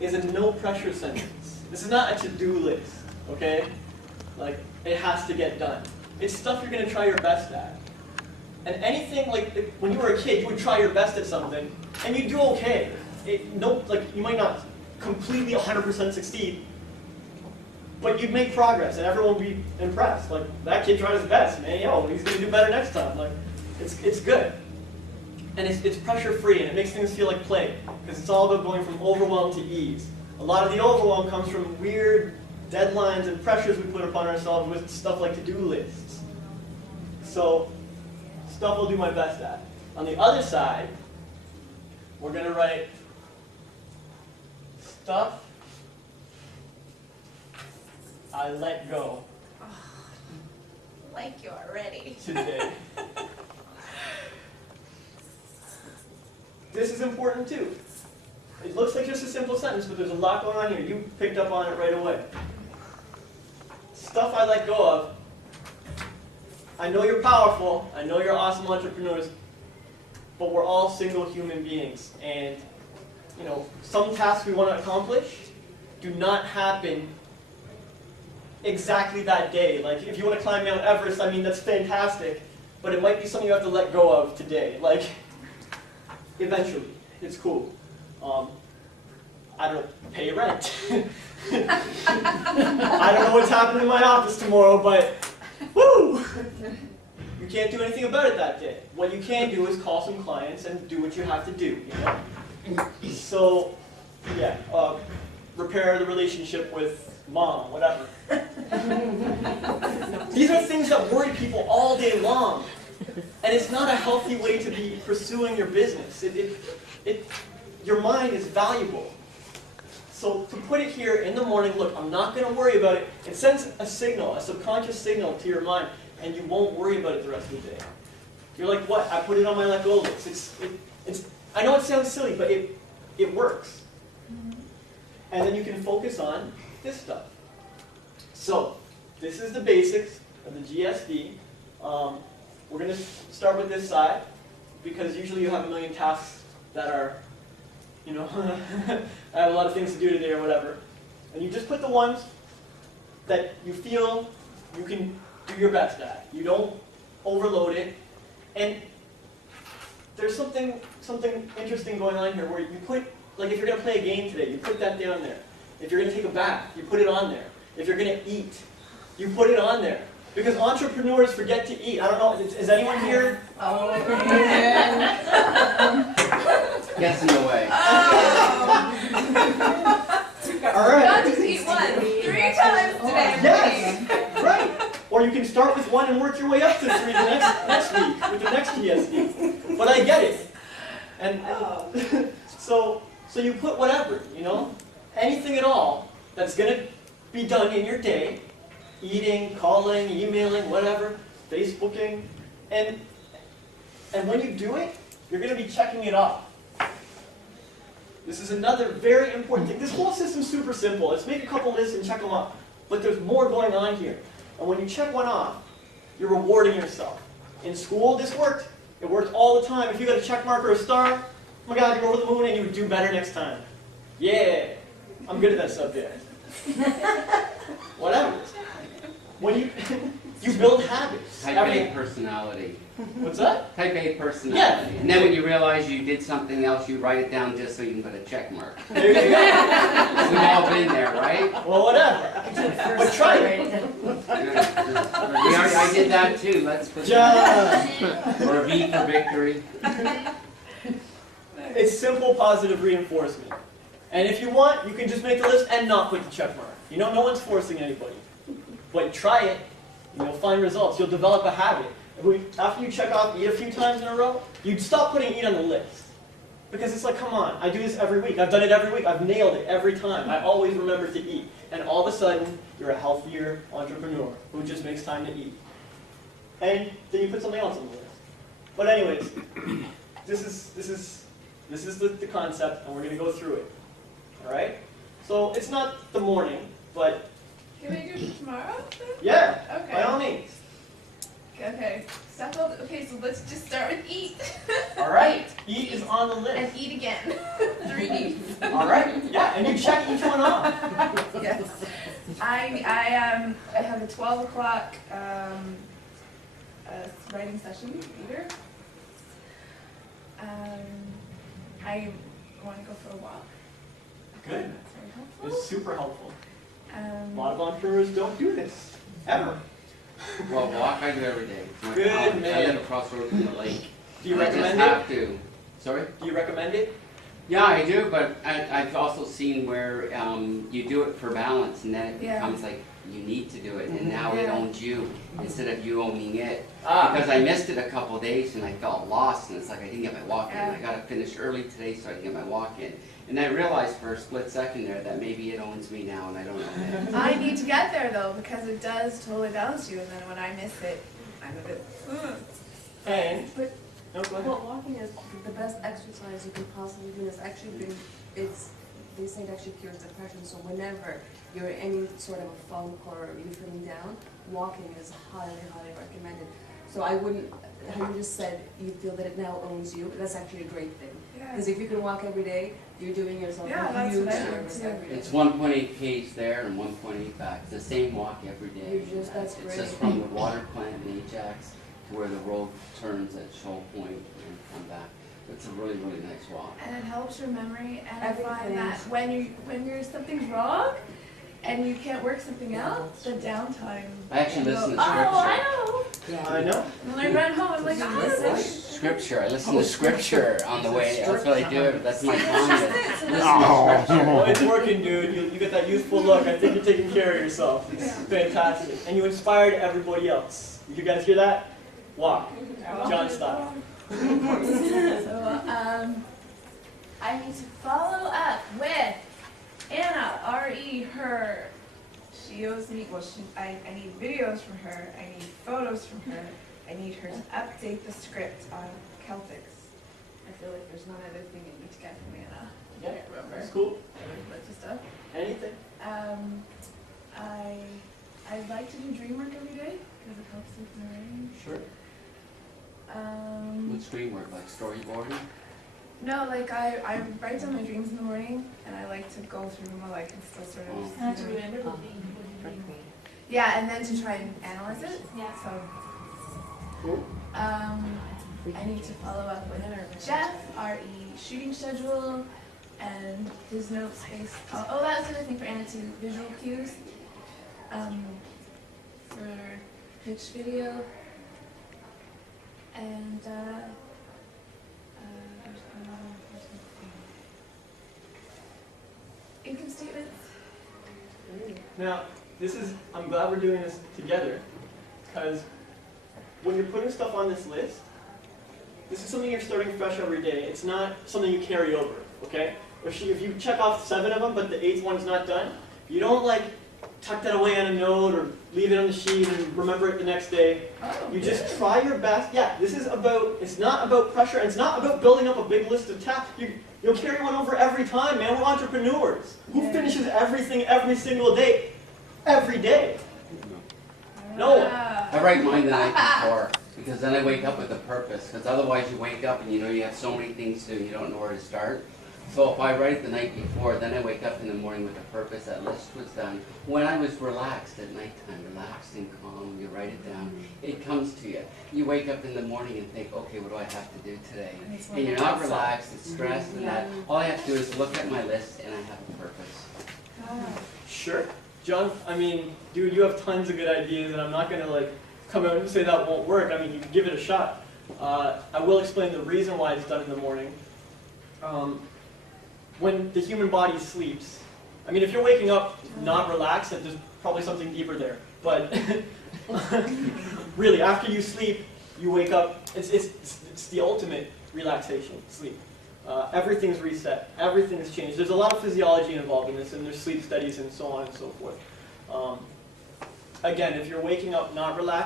is a no pressure sentence. This is not a to-do list, okay? Like, it has to get done. It's stuff you're going to try your best at. And anything, like, when you were a kid, you would try your best at something, and you'd do okay. You might not completely 100% succeed, but you'd make progress, and everyone would be impressed. Like, that kid tried his best, man. Yo, he's going to do better next time. Like, it's good. And it's pressure-free, and it makes things feel like play, because it's all about going from overwhelm to ease. A lot of the overwhelm comes from weird deadlines and pressures we put upon ourselves with stuff like to-do lists. So, stuff I'll do my best at. On the other side, we're going to write stuff I let go. Oh, like you already. Today. This is important too. It looks like just a simple sentence, but there's a lot going on here. You picked up on it right away. Stuff I let go of. I know you're powerful. I know you're awesome entrepreneurs. But we're all single human beings. And, some tasks we want to accomplish do not happen exactly that day. Like, if you want to climb Mount Everest, I mean, that's fantastic. But it might be something you have to let go of today. Like, eventually. It's cool. I don't know, pay rent. I don't know what's happening in my office tomorrow, but woo! You can't do anything about it that day. What you can do is call some clients and do what you have to do, So, yeah, repair the relationship with mom, whatever. These are things that worry people all day long. And it's not a healthy way to be pursuing your business. Your mind is valuable. So to put it here in the morning, look, I'm not going to worry about it. It sends a signal, a subconscious signal to your mind, and you won't worry about it the rest of the day. You're like, what? I put it on my let go list. I know it sounds silly, but it works. And then you can focus on this stuff. So this is the basics of the GSD. We're going to start with this side, because usually you have a million tasks that are, I have a lot of things to do today or whatever. And you just put the ones that you feel you can do your best at. You don't overload it. And there's something interesting going on here where you put, like if you're going to play a game today, you put that down there. If you're going to take a bath, you put it on there. If you're going to eat, you put it on there. Because entrepreneurs forget to eat. I don't know, is anyone here? Oh, yeah. Yes, in a way. All right. Not just eat one, 3 times today. Yes, right. Or you can start with 1 and work your way up to 3 the next week with the next TSD. But I get it. And so you put whatever, anything at all that's going to be done in your day. Eating, calling, emailing, whatever, Facebooking, and when you do it, you're going to be checking it off. This is another very important thing. This whole system's super simple. Let's make a couple lists and check them off. But there's more going on here. And when you check one off, you're rewarding yourself. In school, this worked. It worked all the time. If you got a check mark or a star, oh my God, you're over the moon and you would do better next time. Yeah, I'm good at that subject. Whatever. When you build habits. Type A personality. What's that? Type A personality. Yeah. And then when you realize you did something else, you write it down just so you can put a check mark. There you go. We've all been there, right? Well, whatever. But try it. I did that too. Let's put Just. or a V for victory. It's simple positive reinforcement. And if you want, you can just make the list and not put the check mark. No one's forcing anybody. But try it, and you'll find results. You'll develop a habit. After you check off eat a few times in a row, you'd stop putting eat on the list. Because it's like, come on, I do this every week. I've done it every week. I've nailed it every time. I always remember to eat. And all of a sudden, you're a healthier entrepreneur who just makes time to eat. And then you put something else on the list. But anyways, this is the concept, and we're going to go through it. All right? So it's not the morning, but Can I do it tomorrow? Then? yeah, Okay. by all means. Okay. Step up. Okay, so let's just start with eat. All right, eat is on the list. And eat again. 3 eats. All right, yeah, and you check each one off. Yes. I have a 12 o'clock writing session later. I want to go for a walk. Good. That's very helpful. It's super helpful. A Um, lot of entrepreneurs don't do this, ever. Well, walk I do every day. It's my Good challenge. man. I live across the road from the lake. Do you And recommend I it? just have to. Sorry? Do you recommend it? Yeah, I do, but I've also seen where you do it for balance, and then it Yeah. becomes like you need to do it, and now it Yeah. owns you instead of you owning it. Ah, Because I missed it a couple days and I felt lost, and it's like I didn't get my walk in. Yeah. I gotta finish early today so I can get my walk in. And I realized for a split second there that maybe it owns me now, and I don't know it. I need to get there though because it does totally balance you, and then when I miss it, I'm a bit. and, But no, go ahead. well, walking is the best exercise you can possibly do. It's actually been, they say it actually cures depression. So whenever you're in any sort of a funk or you're feeling down, walking is highly, highly recommended. So I wouldn't, how you just said, you feel that it now owns you. That's actually a great thing. Because if you can walk every day, you're doing yourself Yeah, a that's huge what I do service too. every day. It's 1.8 pace there and 1.8 back. It's the same walk every day. That's It's great. just from the water plant in Ajax to where the road turns at Shoal Point and come back. It's a really, really nice walk. And it helps your memory, and I Everything. find that when you're something's wrong and you can't work something out, the downtime. I actually you listen go, to Oh, scripture. I know. I know. And when I run home, I'm like, Scripture. I listen to scripture on the way. That's what I do. That's my time. That's to just it. listen to scripture. Well, it's working, dude. You get that youthful look. I think you're taking care of yourself. It's fantastic. And you inspired everybody else. You guys hear that? Walk. John style. So, I need to follow up with Anna, R.E., her. She owes me, well, I need videos from her, I need photos from her, I need her to update the script on Celtics. I feel like there's one other thing I need to get from Anna. I Yeah, can't remember. that's cool. A bunch of stuff. Anything? I'd like to do dream work every day, because it helps with my writing. Sure. What's dream work, like storyboarding? No, like I write down my dreams in the morning, and I like to go through them while I can still sort of. Oh. Not to remember what you Yeah, and then to try and analyze it. Yeah. So, Cool. I need to follow up with Jeff, RE shooting schedule, and his note space. Oh, that was the other thing for Anna too. Visual cues. For pitch video. And there's another thing. Income statements. Now, I'm glad we're doing this together, because when you're putting stuff on this list, this is something you're starting fresh every day. It's not something you carry over, okay? If you check off 7 of them, but the 8th one's not done, you don't like tuck that away on a note or leave it on the sheet and remember it the next day. Oh, You just try your best. Yeah, it's not about pressure, and it's not about building up a big list of tasks. You'll carry one over every time, man. We're entrepreneurs. Who Yeah. finishes everything every single day? Every day. No one. I write mine the night before because then I wake up with a purpose. Because otherwise you wake up and you know you have so many things to do and you don't know where to start. So if I write the night before, then I wake up in the morning with a purpose. That list was done. When I was relaxed at nighttime, relaxed and calm, you write it down. It comes to you. You wake up in the morning and think, okay, what do I have to do today? And you're not relaxed, it's stressed and that. All I have to do is look at my list and I have a purpose. Sure. John, I mean, dude, you have tons of good ideas, and I'm not going to like come out and say that won't work. I mean, you can give it a shot. I will explain the reason why it's done in the morning. When the human body sleeps, I mean, if you're waking up not relaxed, then there's probably something deeper there. But really, after you sleep, you wake up. It's the ultimate relaxation, sleep. Everything's reset. Everything's changed. There's a lot of physiology involved in this, and there's sleep studies and so on and so forth. Again, if you're waking up not relaxed,